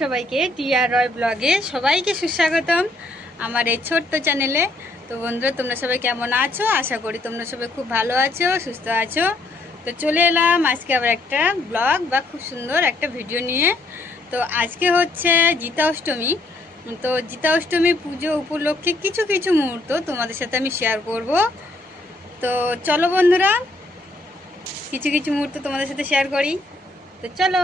সবাইকে টিআর রয় ব্লগে সবাইকে সুস্বাগতম আমার এই ছোট্ট চ্যানেলে। তো বন্ধুরা, তোমরা সবাই কেমন আছো? আশা করি তোমরা সবাই খুব ভালো আছো, সুস্থ আছো। তো চলে এলাম আজকে আবার একটা ব্লগ বা খুব সুন্দর একটা ভিডিও নিয়ে। তো আজকে হচ্ছে জিতা অষ্টমী। তো জিতা অষ্টমী পুজো উপলক্ষে কিছু কিছু মুহূর্ত তোমাদের সাথে আমি শেয়ার করব। তো চলো বন্ধুরা, কিছু কিছু মুহূর্ত তোমাদের সাথে শেয়ার করি। তো চলো।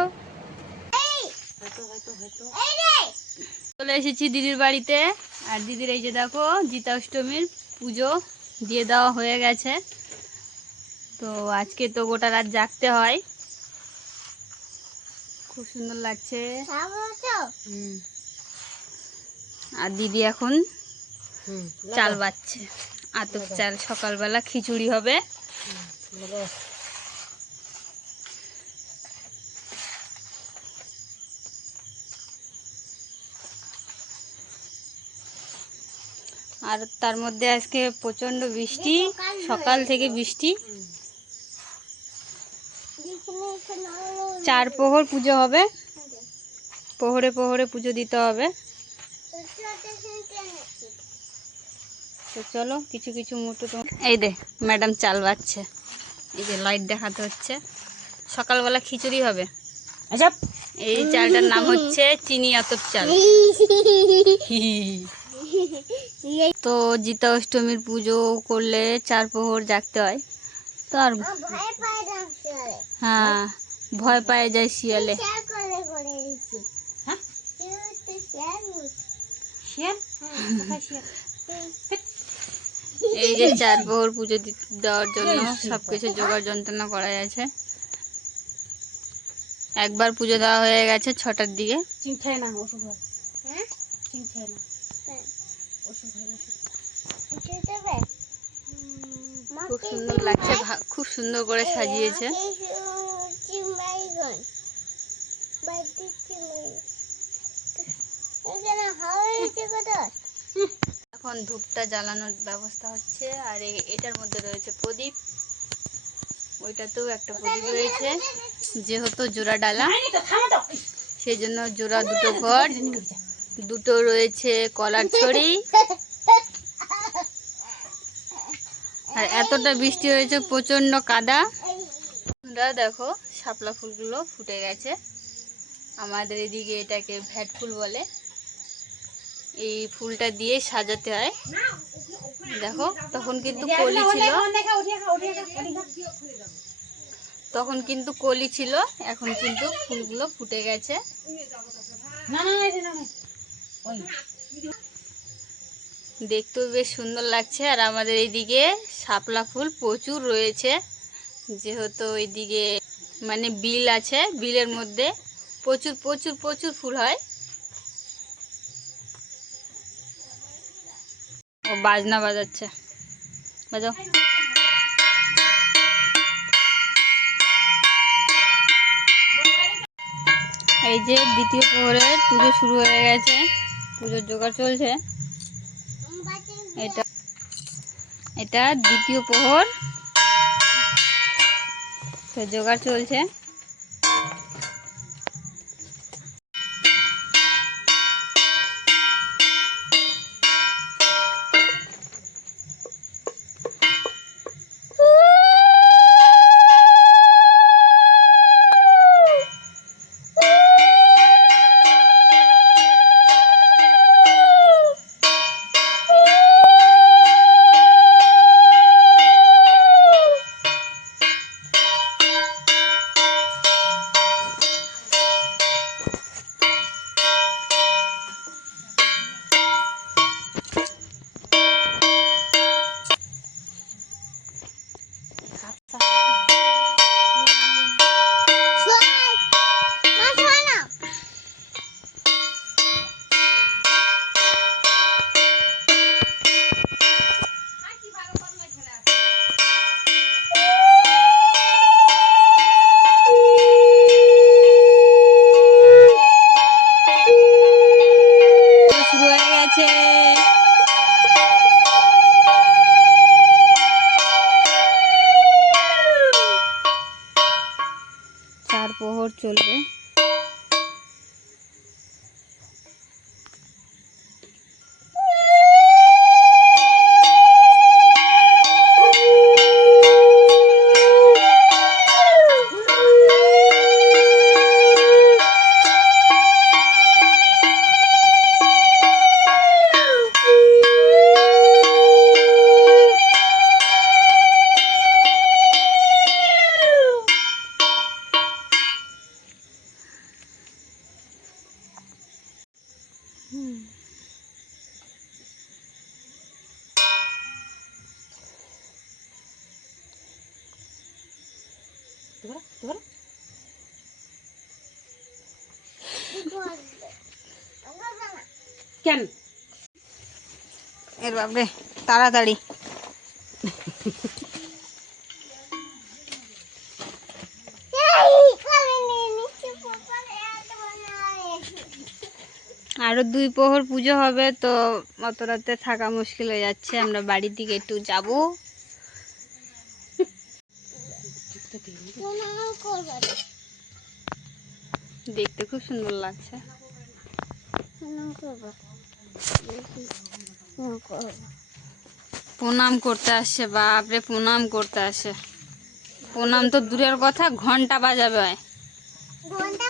চলে এসেছি দিদির বাড়িতে। আর দিদির এই যে দেখো জিতা অষ্টমীর পুজো দিয়ে দেওয়া হয়ে গেছে। তো আজকে তো গোটা রাত জাগতে হয়। খুব সুন্দর লাগছে। আর দিদি এখন চাল বাচ্ছে। আতপ চাল সকালবেলা খিচুড়ি হবে। আর তার মধ্যে আজকে প্রচণ্ড বৃষ্টি সকাল থেকে বৃষ্টি। চার প্রহর পুজো হবে। প্রহরে প্রহরে পুজো দিতে হবে। তো চলো কিছু কিছু মুহূর্ত এই দে ম্যাডাম চাল বাচ্ছে এই যে লাইট দেখাতে হচ্ছে। সকালবেলা খিচুড়ি হবে। আচ্ছা। এই চালটার নাম হচ্ছে চিনি আতপ চাল। তো জিতা অষ্টমীর পুজো করলে চার প্রহর জাগতে হয়। তো আর হ্যাঁ ভয় পায় যায় শিয়ালে। কোথায় শিয়াল? এই যে চার প্রহর পুজো দেওয়ার জন্য সবকিছু জোগাড় যন্ত্রণা করা আছে। একবার পুজো দেওয়া হয়ে গেছে ছটার দিকে। চিং খায় না ওষুধ হয়? চিং না। ওষুধ হয় খুব সুন্দর লাগছে ভা- খুব সুন্দর করে সাজিয়েছে। এখন ধূপটা জ্বালানোর ব্যবস্থা হচ্ছে আর এটার মধ্যে রয়েছে প্রদীপ। ওইটাতেও একটা প্রদীপ রয়েছে যেহেতু জোড়া ডালা সেই জন্য জোড়া দুটো ঘর। দুটো রয়েছে, কলার ছড়ি। আর এতটা বৃষ্টি হয়েছে প্রচণ্ড কাদা। দেখো, শাপলা ফুলগুলো ফুটে গেছে। আমাদের এদিকে এটাকে ভ্যাট ফুল বলে। এই ফুলটা দিয়ে সাজাতে হয়। দেখো, তখন কিন্তু কলি ছিল। তখন কিন্তু কলি ছিল। এখন কিন্তু ফুলগুলো ফুটে গেছে। না না না। দেখতেও বেশ সুন্দর লাগছে। আর আমাদের এইদিকে শাপলা ফুল প্রচুর রয়েছে। যেহেতু এইদিকে মানে বিল আছে, বিলের মধ্যে প্রচুর প্রচুর প্রচুর ফুল হয়। ও বাজনা বাজাচ্ছে। বাজাও। এই যে দ্বিতীয় প্রহরের পুজো শুরু হয়ে গেছে। পুজোর জোগাড় চলছে। এটা এটা দ্বিতীয় প্রহর। তো জোগাড় চলছে। প্রহর চলবে। ধরো ধরো। কেন? এর বাপরে তাড়াতাড়ি। আরও দুই প্রহর পুজো হবে তো অত রাতে থাকা মুশকিল হয়ে যাচ্ছে। আমরা বাড়ির দিকে একটু যাব। দেখতে খুব সুন্দর লাগছে। প্রণাম করতে আসছে বাপরে প্রণাম করতে আসে। প্রণাম তো দূরের কথা ঘণ্টা বাজাবে। ঘণ্টা